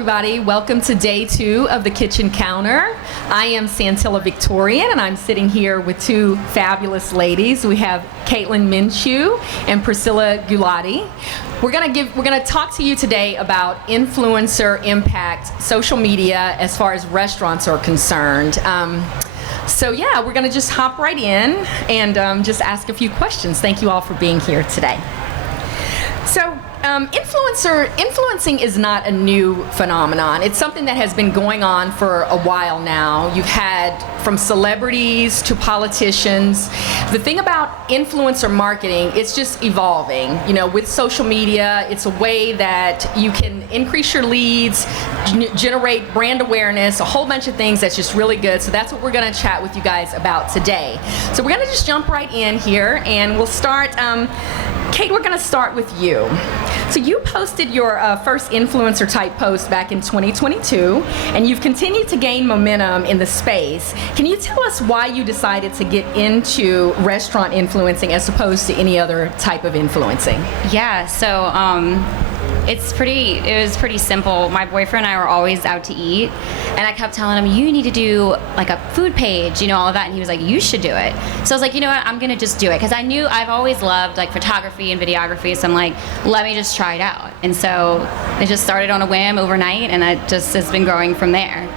everybody. Welcome to day 2 of the Kitchen Counter. I am Santilla Victorian, and I'm sitting here with two fabulous ladies. We have Caitlin Minshew and Priscilla Gulati. We're gonna talk to you today about influencer impact, social media, as far as restaurants are concerned. So yeah, we're gonna just hop right in and just ask a few questions. Thank you all for being here today. So, influencing is not a new phenomenon. It's something that has been going on for a while now. You've had from celebrities to politicians. The thing about influencer marketing, it's just evolving. You know, with social media, it's a way that you can increase your leads, generate brand awareness, a whole bunch of things that's just really good. So that's what we're gonna chat with you guys about today. So we're gonna just jump right in here, and we'll start. Kate, we're gonna start with you. So you posted your first influencer type post back in 2022, and you've continued to gain momentum in the space. Can you tell us why you decided to get into restaurant influencing as opposed to any other type of influencing? Yeah, so it was pretty simple. My boyfriend and I were always out to eat, and I kept telling him, you need to do like a food page, all of that, and he was like, you should do it. So I was like, you know what, I'm gonna just do it, because I knew I've always loved like photography and videography, so I'm like, let me just try it out. And so it just started on a whim overnight, and it just has been growing from there.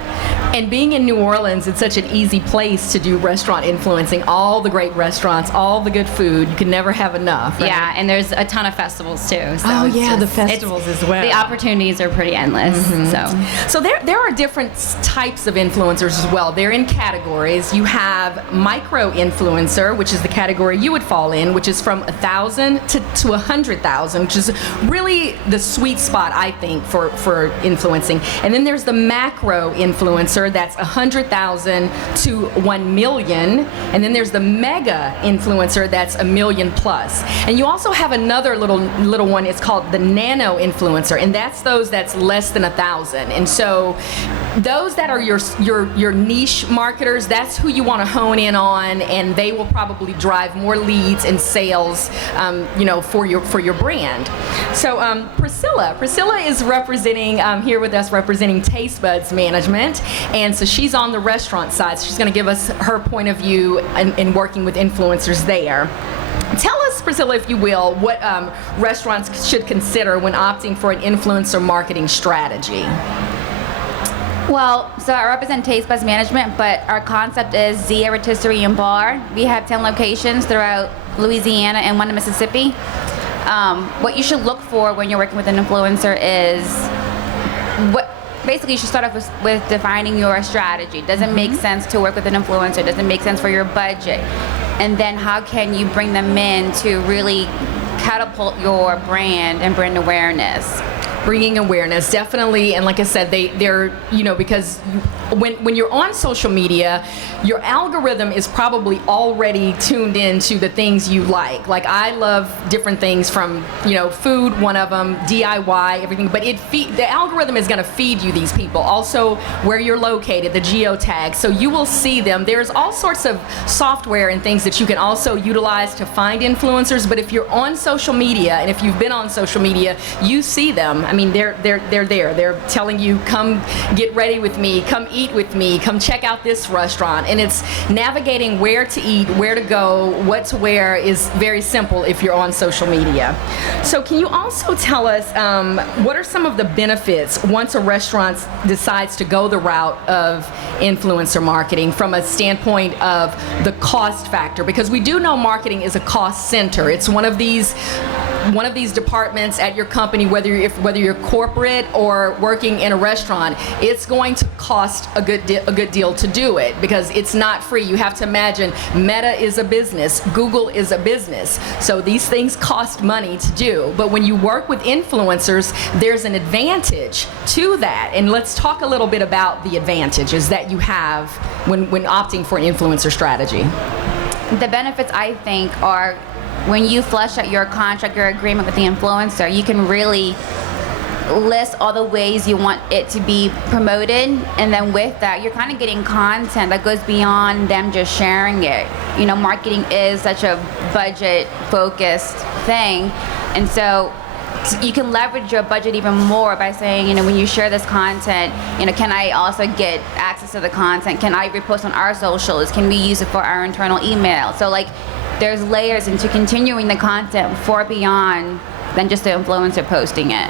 And being in New Orleans, it's such an easy place to do restaurant influencing. All the great restaurants, all the good food, you can never have enough, right? Yeah, and there's a ton of festivals too. So oh yeah, the festivals as well. The opportunities are pretty endless. So there are different types of influencers as well. They're in categories. You have micro influencer, which is the category you would fall in, which is from 1,000 to 100,000, which is really the sweet spot, I think, for influencing. And then there's the macro influencer, that's 100,000 to 1 million, and then there's the mega influencer, that's 1 million plus. And you also have another little one. It's called the nano influencer, and that's those that's less than 1,000. And so those that are your niche marketers, that's who you want to hone in on, and they will probably drive more leads and sales, for your brand. So Priscilla is representing here with us, representing Taste Buds Management. And so she's on the restaurant side, so she's going to give us her point of view in working with influencers there. Tell us, Priscilla, if you will, what restaurants should consider when opting for an influencer marketing strategy. Well, so I represent Taste Buds Management, but our concept is Zia Rotisserie and Bar. We have 10 locations throughout Louisiana and one in Mississippi. What you should look for when you're working with an influencer is basically, you should start off with defining your strategy. Does it make sense to work with an influencer? Does it make sense for your budget? And then how can you bring them in to really catapult your brand and brand awareness? Bringing awareness, definitely. And like I said, they're because when you're on social media, your algorithm is probably already tuned into the things you like. Like, I love different things from food, one of them, DIY, everything. But the algorithm is going to feed you these people. Also, where you're located, the geotag, so you will see them. There's all sorts of software and things that you can also utilize to find influencers. But if you're on social media, and if you've been on social media, you see them. I mean, they're there. They're telling you, come get ready with me, come eat with me, come check out this restaurant. And it's navigating where to eat, where to go, what to wear is very simple if you're on social media. So can you also tell us what are some of the benefits once a restaurant decides to go the route of influencer marketing from a standpoint of the cost factor? Because we do know marketing is a cost center. It's one of these departments at your company, whether you're corporate or working in a restaurant, it's going to cost a good deal to do it, because it's not free. You have to imagine, Meta is a business, Google is a business, so these things cost money to do. But when you work with influencers, there's an advantage to that. And let's talk a little bit about the advantages that you have when opting for an influencer strategy. The benefits, I think, are when you flesh out your contract, your agreement with the influencer, you can really list all the ways you want it to be promoted, and then with that, you're kind of getting content that goes beyond them just sharing it. Marketing is such a budget-focused thing, and so So you can leverage your budget even more by saying, you know, when you share this content, you know, can I also get access to the content? Can I repost on our socials? Can we use it for our internal email? So like, there's layers into continuing the content far beyond than just the influencer posting it.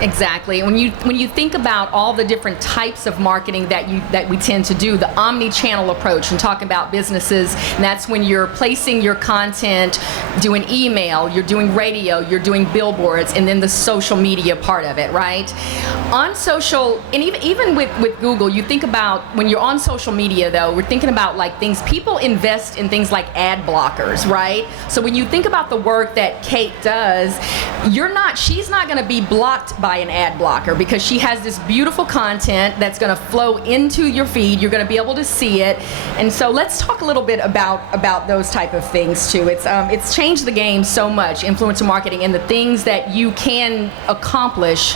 Exactly. When you think about all the different types of marketing that we tend to do, the omni-channel approach, and talking about businesses, and that's when you're placing your content, doing email, you're doing radio, you're doing billboards, and then the social media part of it, right? On social, and even with Google, you think about when you're on social media, though, we're thinking about like things, people invest in things like ad blockers, right? So when you think about the work that Kate does, she's not going to be blocked by an ad blocker, because she has this beautiful content that's going to flow into your feed. You're going to be able to see it. And so let's talk a little bit about those type of things too. It's changed the game so much, influencer marketing, and the things that you can accomplish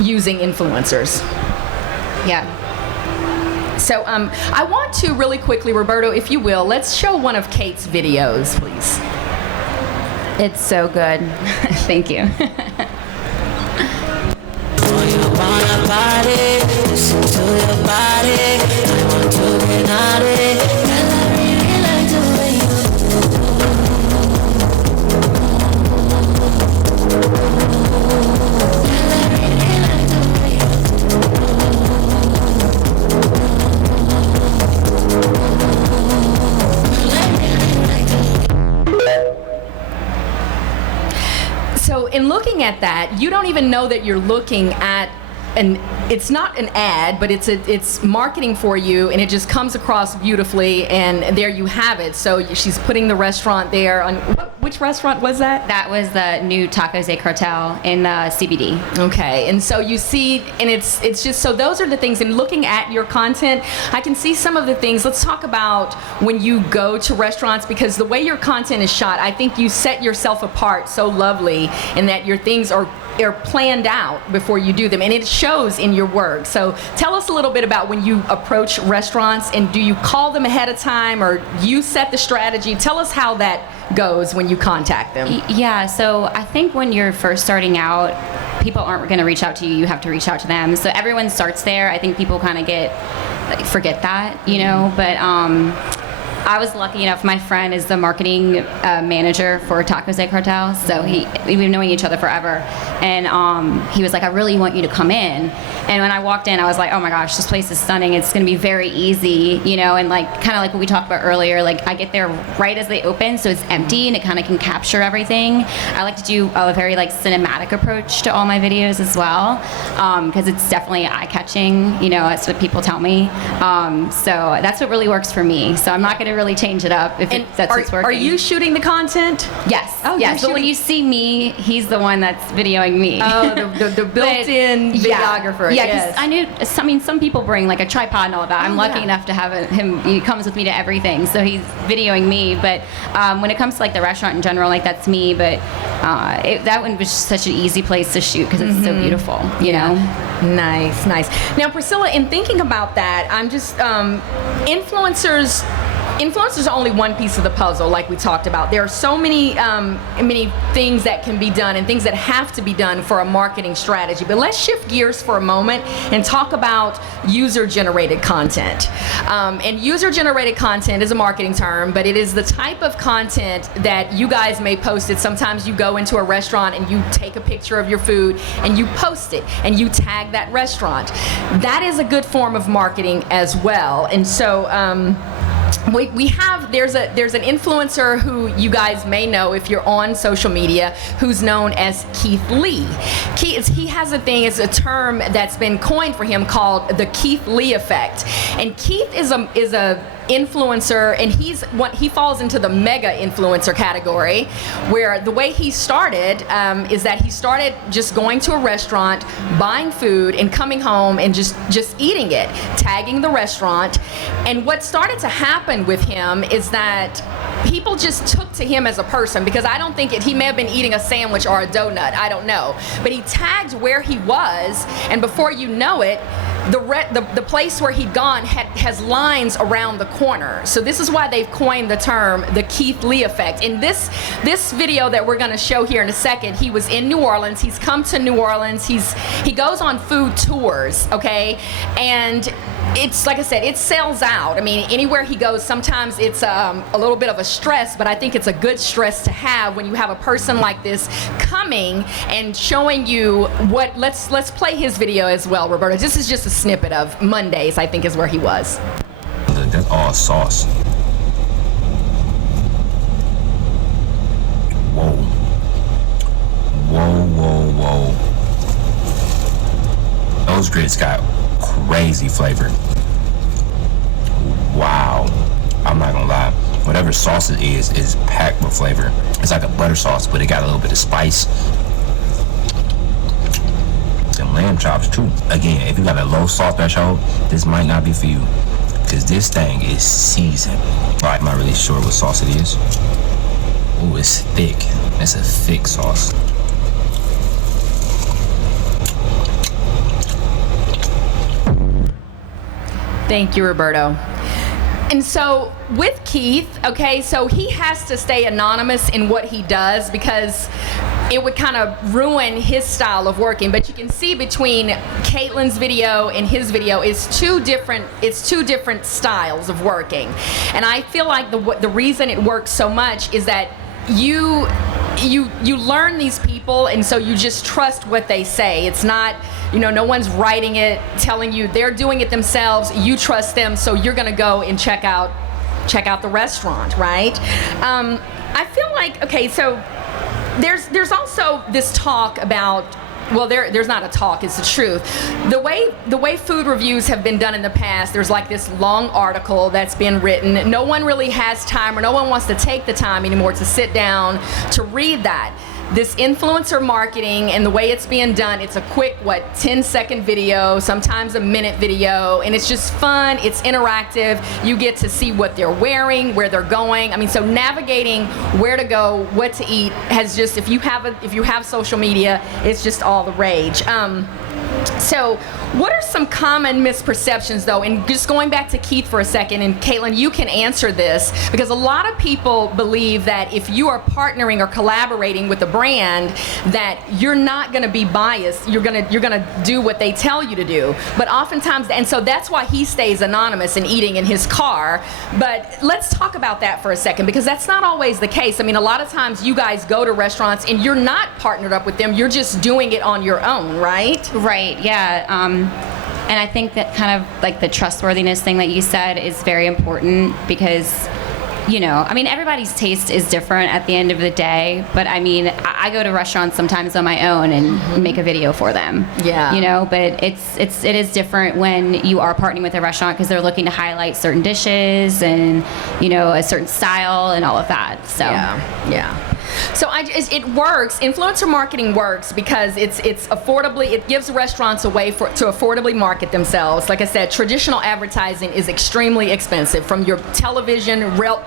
using influencers. Yeah. So I want to really quickly, Roberto, if you will, let's show one of Kate's videos, please. It's so good. Thank you. Wanna party, listen to your body. I want to be naughty. Girl, I really like the way you Girl, I really like the way So in looking at that, you don't even know that you're looking at it's not an ad, but it's marketing for you, and it just comes across beautifully, and there you have it. So she's putting the restaurant there. On which restaurant was that? That was the new Tacos de Cartel in CBD. Okay, and so you see, and it's just, so those are the things. And looking at your content, I can see some of the things. Let's talk about when you go to restaurants, because the way your content is shot, I think you set yourself apart so lovely in that your things are planned out before you do them, and it shows in your work. So tell us a little bit about when you approach restaurants, and do you call them ahead of time, or you set the strategy? Tell us how that goes when you contact them. Yeah, so I think when you're first starting out, people aren't going to reach out to you. You have to reach out to them. So everyone starts there. I think people kind of forget that, you know, but I was lucky enough, my friend is the marketing manager for Tacos de Cartel, so we've been knowing each other forever, and he was like, I really want you to come in. And when I walked in, I was like, oh my gosh, this place is stunning. It's going to be very easy, you know, and like kind of like what we talked about earlier, like I get there right as they open, so it's empty and it kind of can capture everything. I like to do a very like cinematic approach to all my videos as well, because it's definitely eye-catching, you know, that's what people tell me. So that's what really works for me. So I'm not going to really change it up if that's what's working. Are you shooting the content? Yes. Oh, yes. So when you see me, he's the one that's videoing me. Oh, the built-in videographer. Yeah, because some people bring like a tripod and all that. I'm lucky enough to have him. He comes with me to everything, so he's videoing me. But when it comes to like the restaurant in general, like that's me. But that one was just such an easy place to shoot because it's so beautiful. You know. Nice. Now, Priscilla, in thinking about that, I'm just influencers are only one piece of the puzzle, like we talked about. There are so many things that can be done and things that have to be done for a marketing strategy. But let's shift gears for a moment and talk about user-generated content. And user-generated content is a marketing term, but it is the type of content that you guys may post it. Sometimes you go into a restaurant and you take a picture of your food and you post it and you tag that restaurant. That is a good form of marketing as well. And so there's an influencer who you guys may know if you're on social media, who's known as Keith Lee. He has it's a term that's been coined for him called the Keith Lee effect. And Keith is a influencer, and he falls into the mega influencer category, where the way he started is that he started just going to a restaurant, buying food, and coming home and just eating it, tagging the restaurant. And what started to happen with him is that people just took to him as a person, because I don't think he may have been eating a sandwich or a donut, I don't know, but he tagged where he was, and before you know it, the place where he'd gone has lines around the corner. So this is why they've coined the term the Keith Lee effect. In this video that we're going to show here in a second, he was in New Orleans. He's come to New Orleans. He goes on food tours, okay? And it's like I said, it sells out. I mean, anywhere he goes, sometimes it's a little bit of a stress, but I think it's a good stress to have when you have a person like this coming and showing you what. Let's play his video as well, Roberta. This is just a snippet of Mondays, I think, is where he was. Look, that's all sauce. Whoa. Whoa, whoa, whoa. Those grits got crazy flavor. Wow. I'm not gonna lie. Whatever sauce it is packed with flavor. It's like a butter sauce, but it got a little bit of spice. And lamb chops too. Again, if you got a low salt threshold, this might not be for you, because this thing is seasoned. I'm not really sure what sauce it is. Ooh, it's thick. It's a thick sauce. Thank you, Roberto. And so with Keith, okay, so he has to stay anonymous in what he does because it would kind of ruin his style of working. But you can see between Caitlin's video and his video is two different styles of working. And I feel like the reason it works so much is that you learn these people, and so you just trust what they say. It's not, no one's writing it, telling you, they're doing it themselves. You trust them, so you're gonna go and check out the restaurant, right? I feel like, okay, so there's also this talk about, well, there's not a talk, it's the truth. The way food reviews have been done in the past, there's like this long article that's been written. No one really has time, or no one wants to take the time anymore to sit down to read that. This influencer marketing and the way it's being done, it's a quick, 10-second video, sometimes a minute video, and it's just fun, it's interactive. You get to see what they're wearing, where they're going. I mean, so navigating where to go, what to eat has just, if you have social media, it's just all the rage. So what are some common misperceptions, though? And just going back to Keith for a second, and Caitlin, you can answer this, because a lot of people believe that if you are partnering or collaborating with a brand, that you're not going to be biased. You're gonna do what they tell you to do. But oftentimes, and so that's why he stays anonymous and eating in his car. But let's talk about that for a second, because that's not always the case. I mean, a lot of times you guys go to restaurants and you're not partnered up with them. You're just doing it on your own, right? Right, yeah. And I think that kind of like the trustworthiness thing that you said is very important, because I mean, everybody's taste is different at the end of the day, but I mean, I go to restaurants sometimes on my own and make a video for them. Yeah. But it is different when you are partnering with a restaurant, because they're looking to highlight certain dishes and, a certain style and all of that. So yeah. So it works. Influencer marketing works because it's affordably. It gives restaurants a way to affordably market themselves. Like I said, traditional advertising is extremely expensive, from your television,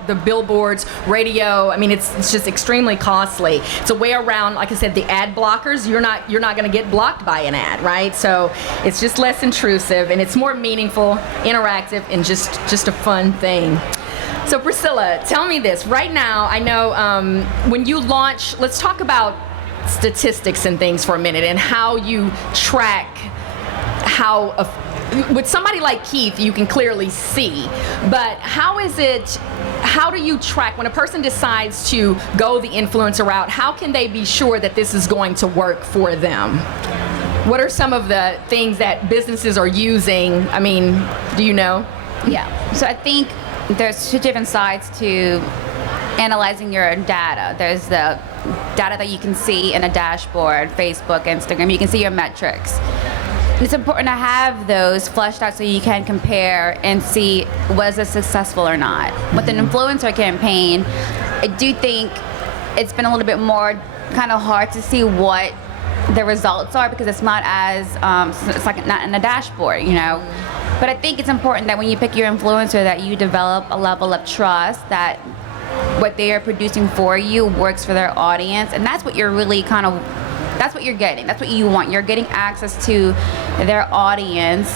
the billboards, radio. I mean, it's just extremely costly. It's a way around, like I said, the ad blockers. You're not going to get blocked by an ad, right? So it's just less intrusive, and it's more meaningful, interactive, and just a fun thing. So Priscilla, tell me this. Right now, I know when you launch, let's talk about statistics and things for a minute, and how you track with somebody like Keith, you can clearly see, but how do you track when a person decides to go the influencer route? How can they be sure that this is going to work for them? What are some of the things that businesses are using? I mean, do you know? Yeah. So I think there's two different sides to analyzing your data. There's the data that you can see in a dashboard, Facebook, Instagram. You can see your metrics. It's important to have those fleshed out so you can compare and see, was it successful or not. With an influencer campaign, I do think it's been a little bit more kind of hard to see what the results are, because it's not as, it's like not in a dashboard, But I think it's important that when you pick your influencer, that you develop a level of trust that what they are producing for you works for their audience, and that's what you're really kind of That's what you're getting. That's what you want. You're getting access to their audience,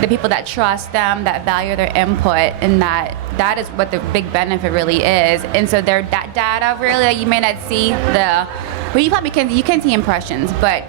the people that trust them, that value their input, and that is what the big benefit really is. And so that data really, like, you may not see you probably can see impressions, but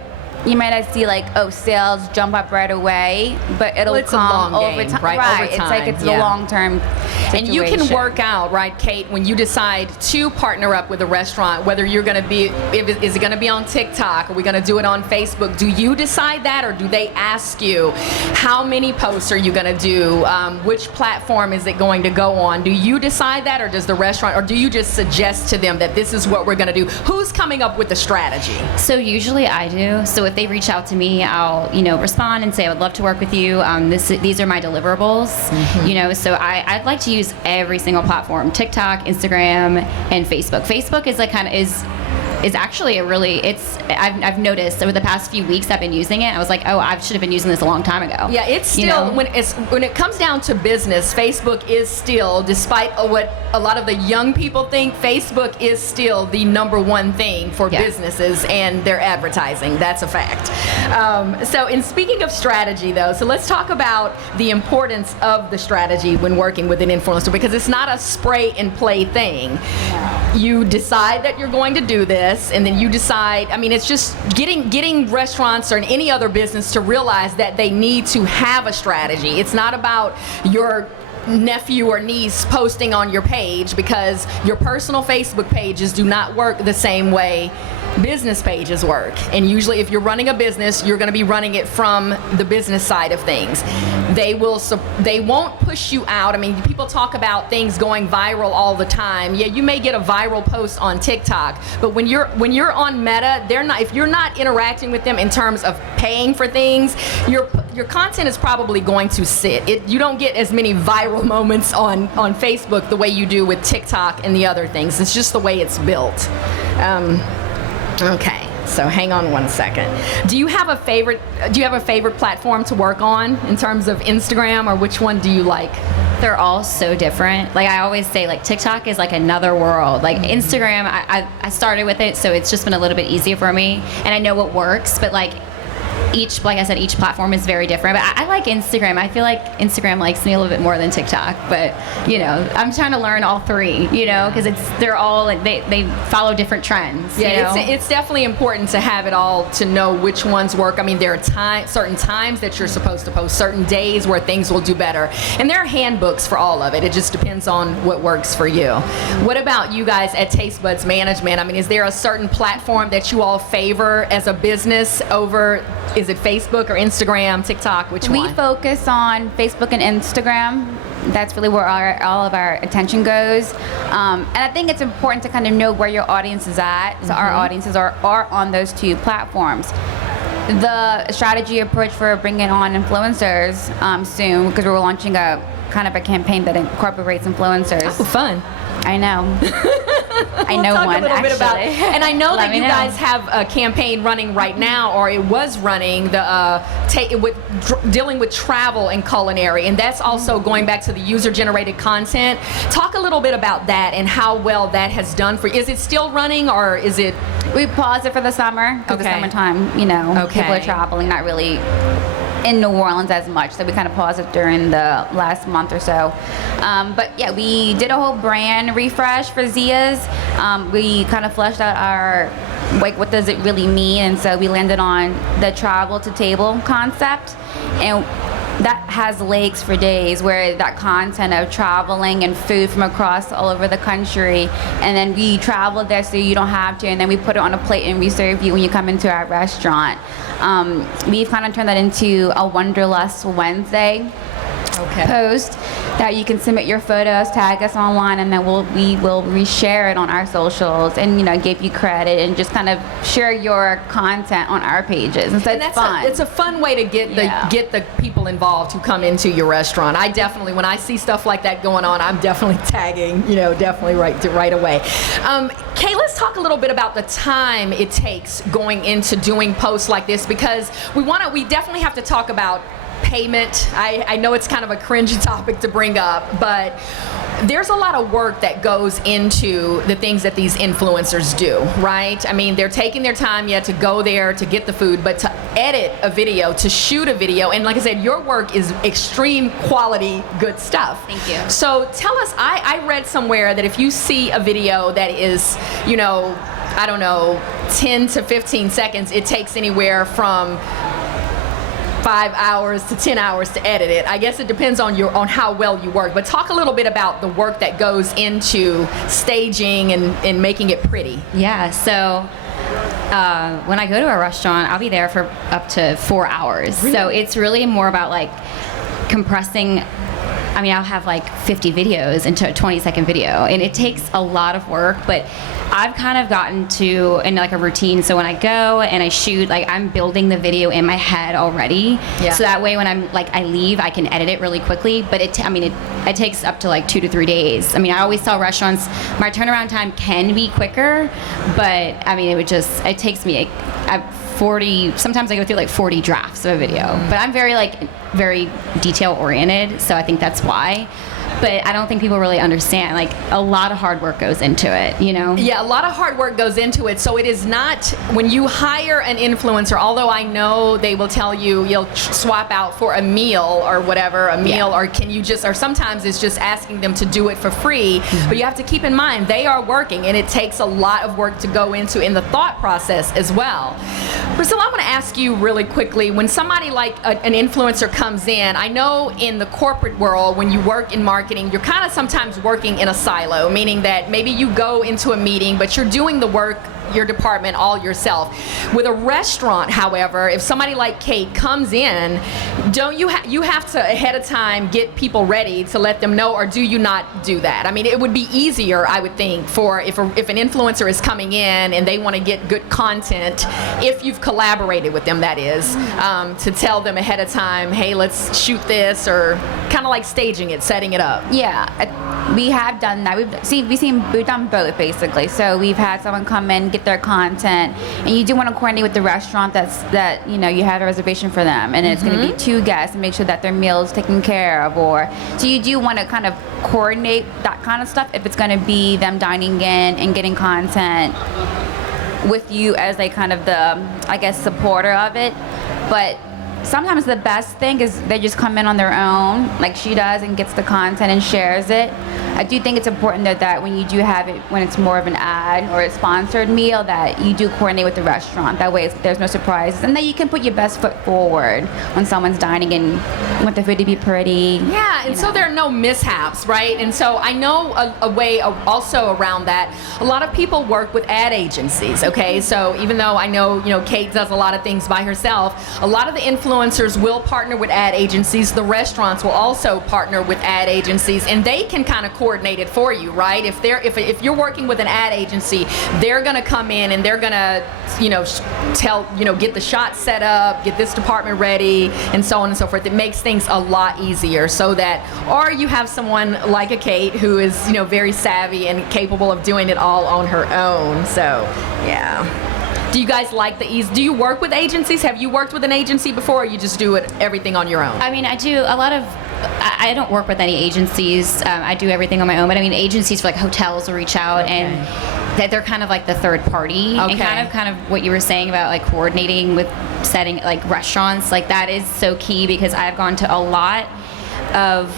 you might not see like, oh, sales jump up right away, but it'll it's a come long over game, time. right? It's like it's a long-term situation. And you can work out, right, Kate, when you decide to partner up with a restaurant, whether you're going to be, is it going to be on TikTok? Are we going to do it on Facebook? Do you decide that, or do they ask you how many posts are you going to do? Which platform is it going to go on? Do you decide that, or does the restaurant, or do you just suggest to them that this is what we're going to do? Who's coming up with the strategy? So usually I do. So if they reach out to me, I'll respond and say I would love to work with you. These are my deliverables. So I'd like to use every single platform: TikTok, Instagram, and Facebook. Facebook is is actually I've noticed over the past few weeks I've been using it. I was like, oh, I should have been using this a long time ago. Yeah, it's still, when it comes down to business, Facebook is still, despite what a lot of the young people think, Facebook is still the number one thing for businesses and their advertising. That's a fact. So in speaking of strategy, though, so let's talk about the importance of the strategy when working with an influencer, because it's not a spray and play thing. You decide that you're going to do this, and then you decide, it's just getting restaurants or any other business to realize that they need to have a strategy. It's not about your nephew or niece posting on your page, because your personal Facebook pages do not work the same way business pages work. And usually if you're running a business, you're going to be running it from the business side of things. They won't push you out. People talk about things going viral all the time. Yeah, you may get a viral post on TikTok, but when you're on Meta, if you're not interacting with them in terms of paying for things, your content is probably going to sit. You don't get as many viral moments on Facebook the way you do with TikTok and the other things. It's just the way it's built. Okay, so hang on one second. Do you have a favorite platform to work on in terms of Instagram, or which one do you like? They're all so different. Like I always say, like TikTok is like another world. Like Instagram, I started with it, so it's just been a little bit easier for me, and I know what works, but like each platform is very different. But I like Instagram. I feel like Instagram likes me a little bit more than TikTok. But I'm trying to learn all three. Because they're all they follow different trends. Yeah, it's definitely important to have it all to know which ones work. There are certain times that you're supposed to post, certain days where things will do better, and there are handbooks for all of it. It just depends on what works for you. What about you guys at Taste Buds Management? Is there a certain platform that you all favor as a business over? Is it Facebook or Instagram, TikTok? Which one? We focus on Facebook and Instagram. That's really where all of our attention goes. And I think it's important to kind of know where your audience is at. So our audiences are on those two platforms. The strategy approach for bringing on influencers soon, because we're launching a kind of a campaign that incorporates influencers. Oh, fun. I know. I know talk one, a little actually. bit about it. And I know that you know. guys have a campaign running right now, or it was running, dealing with travel and culinary, and that's also going back to the user-generated content. Talk a little bit about that and how well that has done for you. Is it still running, or is it? We paused it for the summer, because the summertime, people are traveling, not really in New Orleans as much, so we kind of paused it during the last month or so. But yeah, we did a whole brand refresh for Zia's. We kind of fleshed out our, what does it really mean, and so we landed on the travel to table concept, and that has legs for days, where that content of traveling and food from across all over the country, and then we travel there so you don't have to, and then we put it on a plate and we serve you when you come into our restaurant. We've kind of turned that into a Wanderlust Wednesday post that you can submit your photos, tag us online, and then we will reshare it on our socials, and give you credit and just kind of share your content on our pages. And so it's fun. It's a fun way to get the people involved who come into your restaurant. I definitely, when I see stuff like that going on, I'm definitely tagging, definitely right away. Kay, let's talk a little bit about the time it takes going into doing posts like this, because we definitely have to talk about payment. I know it's kind of a cringy topic to bring up, but there's a lot of work that goes into the things that these influencers do, right? I mean, they're taking their time, to go there to get the food, but to edit a video, to shoot a video, and like I said, your work is extreme quality, good stuff. Thank you. So tell us, I read somewhere that if you see a video that is, I don't know, 10 to 15 seconds, it takes anywhere from 5 hours to 10 hours to edit it. I guess it depends on how well you work. But talk a little bit about the work that goes into staging and making it pretty. Yeah, so when I go to a restaurant, I'll be there for up to 4 hours. Really? So it's really more about like compressing. I mean, I'll have like 50 videos into a 20-second video, and it takes a lot of work, but I've kind of gotten in like a routine. So when I go and I shoot, like I'm building the video in my head already. Yeah. So that way when I leave, I can edit it really quickly, but it takes up to like 2 to 3 days. I mean, I always tell restaurants my turnaround time can be quicker, but I mean, it takes me 40, sometimes I go through like 40 drafts of a video, but I'm very detail oriented, so I think that's why. But I don't think people really understand, like a lot of hard work goes into it, Yeah, a lot of hard work goes into it. So it is not, when you hire an influencer, although I know they will tell you'll swap out for a meal or whatever, or can you or sometimes it's just asking them to do it for free. But you have to keep in mind, they are working, and it takes a lot of work to go into in the thought process as well. Priscilla, I want to ask you really quickly, when somebody like an influencer comes in, I know in the corporate world, when you work in marketing, you're kind of sometimes working in a silo, meaning that maybe you go into a meeting, but you're doing the work, your department, all yourself. With a restaurant, however, if somebody like Kate comes in, don't you have to ahead of time get people ready to let them know, or do you not do that? I mean, it would be easier, I would think, for if an influencer is coming in and they want to get good content, if you've collaborated with them, that is, to tell them ahead of time, hey, let's shoot this, or kind of like staging it, setting it up. Yeah, we have done that. We've done both basically. So we've had someone come in, get their content, and you do want to coordinate with the restaurant that you have a reservation for them, and it's going to be 2 guests, and make sure that their meal is taken care of, so you do want to kind of coordinate that kind of stuff if it's going to be them dining in and getting content with you as a kind of the supporter of it. But sometimes the best thing is they just come in on their own, like she does, and gets the content and shares it. I do think it's important though that when you do have it, when it's more of an ad or a sponsored meal, that you do coordinate with the restaurant. That way there's no surprises, and that you can put your best foot forward when someone's dining and you want the food to be pretty. Yeah, and so there are no mishaps, right? And so I know a way also around that. A lot of people work with ad agencies, okay? So even though I know, Kate does a lot of things by herself, a lot of the influencers will partner with ad agencies. The restaurants will also partner with ad agencies, and they can kind of coordinate it for you, right? If you're working with an ad agency, they're going to come in and they're going to, get the shot set up, get this department ready, and so on and so forth. It makes things a lot easier, so that, or you have someone like a Kate who is, very savvy and capable of doing it all on her own. So, yeah. Do you guys like the ease? Do you work with agencies? Have you worked with an agency before, or you just do everything on your own? I mean, I do a lot of. I don't work with any agencies. I do everything on my own. But I mean, agencies for like hotels will reach out, and that they're kind of like the third party. Okay. And kind of what you were saying about like coordinating with setting like restaurants, like that is so key, because I've gone to a lot of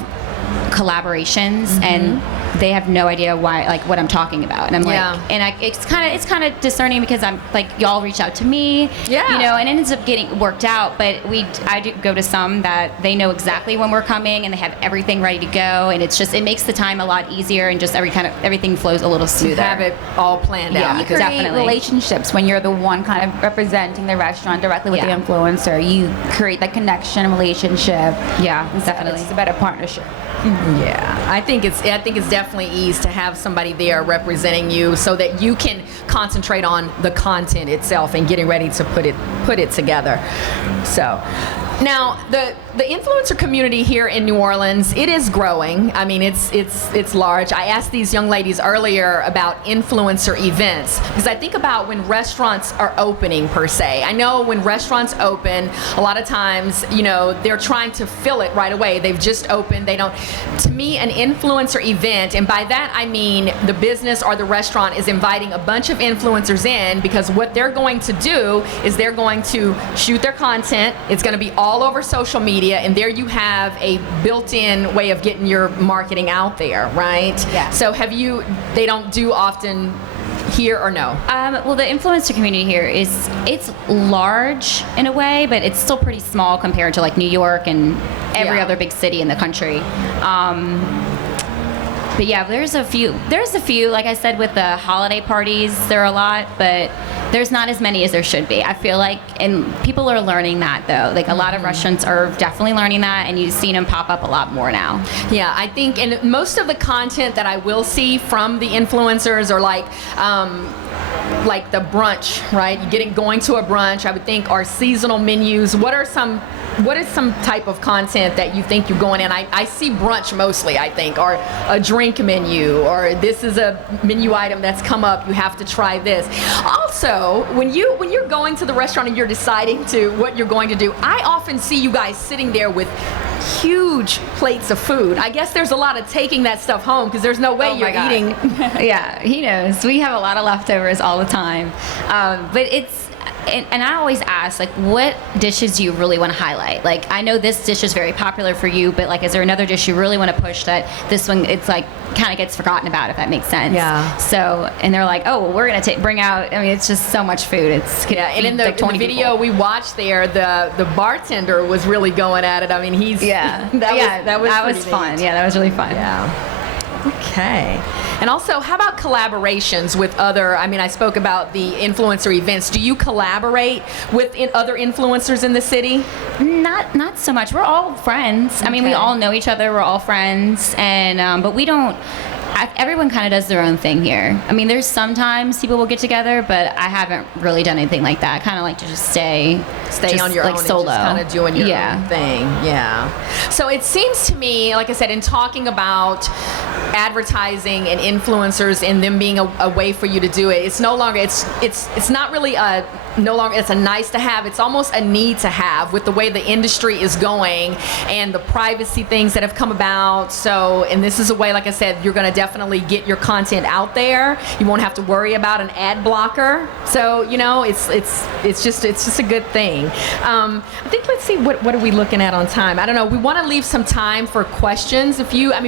collaborations and they have no idea what I'm talking about, and I'm it's kind of discerning, because I'm like, y'all reach out to me, and it ends up getting worked out. But I do go to some that they know exactly when we're coming, and they have everything ready to go, and it makes the time a lot easier, and just everything flows a little smoother. To have it all planned out. You create relationships when you're the one kind of representing the restaurant directly with the influencer. You create that connection, relationship. Yeah, definitely. It's a better partnership. Yeah, I think it's definitely easy to have somebody there representing you, so that you can concentrate on the content itself and getting ready to put it together. So, Now, the influencer community here in New Orleans, it is growing. I mean, it's large. I asked these young ladies earlier about influencer events because I think about when restaurants are opening per se. I know when restaurants open, a lot of times, you know, they're trying to fill it right away. They've just opened. They don't. To me, an influencer event, and by that I mean the business or the restaurant is inviting a bunch of influencers in because what they're going to do is they're going to shoot their content. It's going to be all over social media, and there you have a built-in way of getting your marketing out there, right? Yeah. So they don't do often here or no? Well, the influencer community here it's large in a way, but it's still pretty small compared to like New York and every Yeah. other big city in the country. But yeah, there's a few, like I said, with the holiday parties, there are a lot, but there's not as many as there should be. I feel like, and people are learning that though. Like a lot of restaurants are definitely learning that, and you've seen them pop up a lot more now. Yeah, I think, and most of the content that I will see from the influencers are like the brunch, right? Going to a brunch, I would think, are seasonal menus. What is some type of content that you think you're going in? I see brunch mostly, I think, or a drink menu, or this is a menu item that's come up, you have to try this. Also, when you're going to the restaurant and you're deciding what you're going to do, I often see you guys sitting there with huge plates of food. I guess there's a lot of taking that stuff home because there's no way Oh you're my God. eating. Yeah, he knows. We have a lot of leftovers all the time. But it's, and I always ask, like, what dishes do you really want to highlight? Like, I know this dish is very popular for you, but like, is there another dish you really want to push that this one, it's like, kind of gets forgotten about, if that makes sense? Yeah. So, and they're like, oh, well, we're going to bring out, I mean, it's just so much food. It's Yeah, and in the, like 20 in the video people. we watched there, the bartender was really going at it. I mean, he's Yeah. that was pretty fun. neat. Yeah, that was really fun. Yeah. Okay. And also, how about collaborations with other? I mean, I spoke about the influencer events. Do you collaborate with other influencers in the city? Not so much. We're all friends. I mean, we Okay. all know each other. We're all friends, and but we don't. Everyone kind of does their own thing here. I mean, there's sometimes people will get together, but I haven't really done anything like that. I kind of like to just stay On your like own, solo, and just kind of doing your yeah. own thing. Yeah. So it seems to me, like I said, in talking about advertising and influencers and them being a way for you to do it, it's no longer it's not really it's a nice to have, it's almost a need to have with the way the industry is going and the privacy things that have come about. So, and this is a way, like I said, you're going to definitely get your content out there. You won't have to worry about an ad blocker. So, you know, it's just a good thing. I think, let's see, what are we looking at on time? I don't know. We want to leave some time for questions.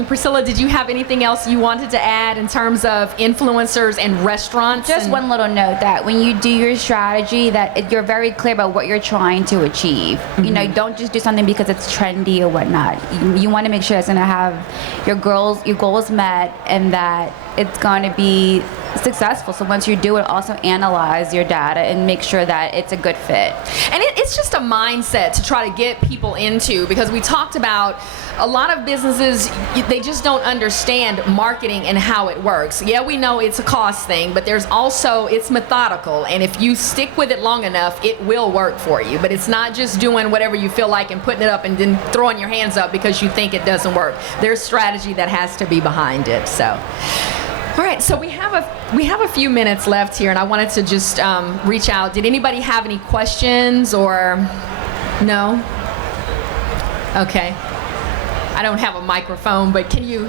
Priscilla, did you have anything else you wanted to add in terms of influencers and restaurants? Just and- one little note that when you do your strategy, that you're very clear about what you're trying to achieve. You know, don't just do something because it's trendy or whatnot. You want to make sure it's going to have your goals met, and that it's going to be successful. So once you do it, also analyze your data and make sure that it's a good fit. And it's just a mindset to try to get people into, because we talked about a lot of businesses, they just don't understand marketing and how it works. Yeah, we know it's a cost thing, but it's methodical. And if you stick with it long enough, it will work for you. But it's not just doing whatever you feel like and putting it up and then throwing your hands up because you think it doesn't work. There's strategy that has to be behind it. So. All right, so we have a few minutes left here, and I wanted to just reach out. Did anybody have any questions or no? Okay. I don't have a microphone, but can you?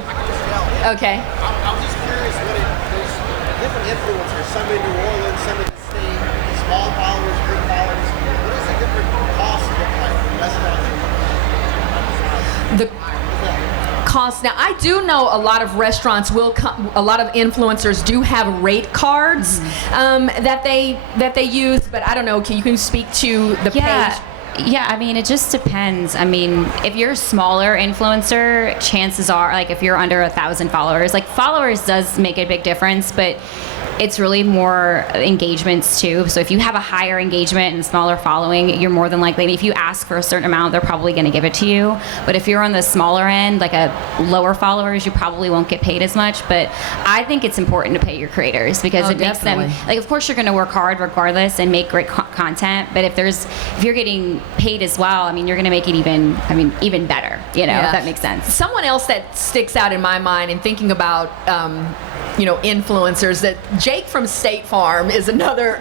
Okay. I was just curious there's different influencers, some in New Orleans, some in the state, small followers, big followers. What does the different costs look like for restaurants? The cost. Now, I do know a lot of restaurants a lot of influencers do have rate cards that they use, but I don't know. You can speak to the page. Yeah, I mean, it just depends. I mean, if you're a smaller influencer, chances are, like, if you're under 1,000 followers, like, followers does make a big difference, but it's really more engagements too. So if you have a higher engagement and smaller following, you're more than likely, if you ask for a certain amount, they're probably going to give it to you. But if you're on the smaller end, like a lower followers, you probably won't get paid as much. But I think it's important to pay your creators because it makes them, like, of course you're going to work hard regardless and make great content. But if you're getting paid as well, I mean, you're going to make it even better, if that makes sense. Someone else that sticks out in my mind in thinking about influencers, that Jake from State Farm is another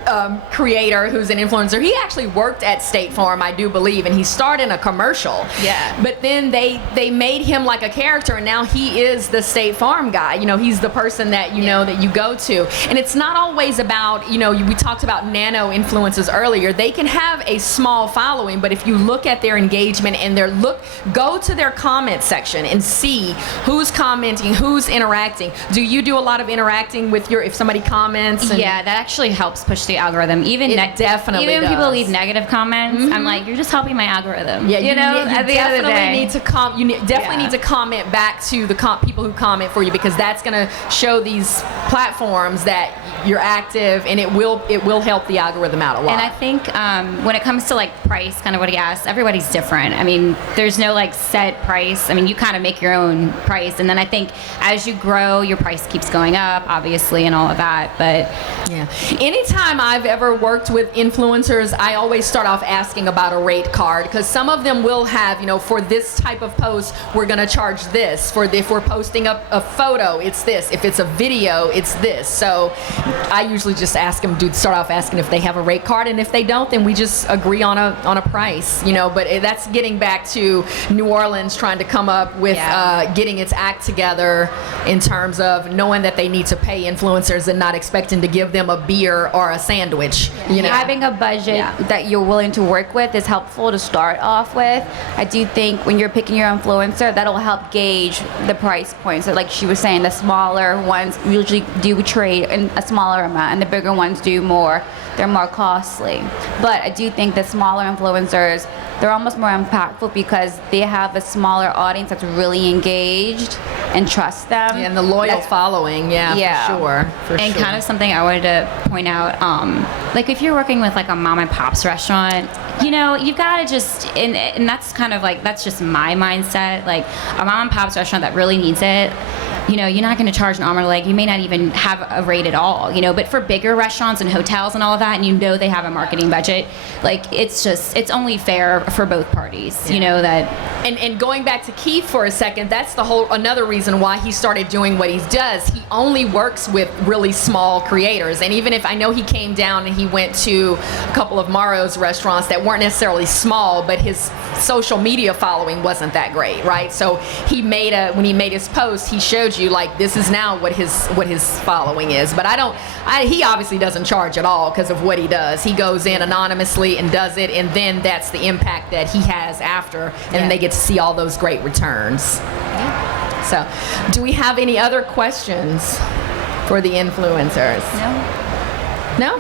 creator who's an influencer. He actually worked at State Farm, I do believe, and he starred in a commercial. Yeah. But then they made him like a character, and now he is the State Farm guy. He's the person that know that you go to. And it's not always about, we talked about nano influencers earlier. They can have a small following, but if you look at their engagement and go to their comment section and see who's commenting, who's interacting. Do you do a lot of interacting with if somebody comments? Yeah, that actually helps push the algorum. Even definitely when does. people leave negative comments, I'm like, you're just helping my algorithm. Yeah, at the end of the day, need to need to comment back to the people who comment for you, because that's going to show these platforms that you're active, and it will help the algorithm out a lot. And I think when it comes to like price, kind of what he asked, everybody's different. I mean, there's no like set price. I mean, you kind of make your own price, and then I think as you grow, your price keeps going up, obviously, and all of that. But yeah, anytime I've ever worked with influencers, I always start off asking about a rate card, because some of them will have, for this type of post, we're going to charge this. If we're posting a photo, it's this. If it's a video, it's this. So I usually just start off asking if they have a rate card, and if they don't, then we just agree on a price. But that's getting back to New Orleans trying to come up with getting its act together in terms of knowing that they need to pay influencers and not expecting to give them a beer or a sandwich. Having a budget that you're willing to work with is helpful to start off with. I do think when you're picking your influencer, that'll help gauge the price point. So like she was saying, the smaller ones usually do trade in a smaller amount, and the bigger ones do more. They're more costly. But I do think the smaller influencers, they're almost more impactful because they have a smaller audience that's really engaged and trusts them. Yeah, and the loyal following, for sure. And kind of something I wanted to point out, like if you're working with like a mom and pop's restaurant, you've got to just, and that's kind of like, that's just my mindset, like a mom and pop's restaurant that really needs it, you're not going to charge an arm and a leg. You may not even have a rate at all, but for bigger restaurants and hotels and all of that, and they have a marketing budget, like it's only fair for both parties, that. And going back to Keith for a second, that's another reason why he started doing what he does. He only works with really small creators. And even if I know he came down and he went to a couple of Maro's restaurants that weren't necessarily small, but his social media following wasn't that great, right? So when he made his post, he showed you like this is now what his following is. But he obviously doesn't charge at all because of what he does. He goes in anonymously and does it, and then that's the impact that he has after, and then they get to see all those great returns. So, do we have any other questions for the influencers? No?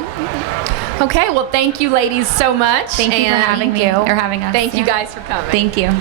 Okay, well, thank you ladies so much. Thank you for having me, or having us. Thank you guys for coming. Thank you.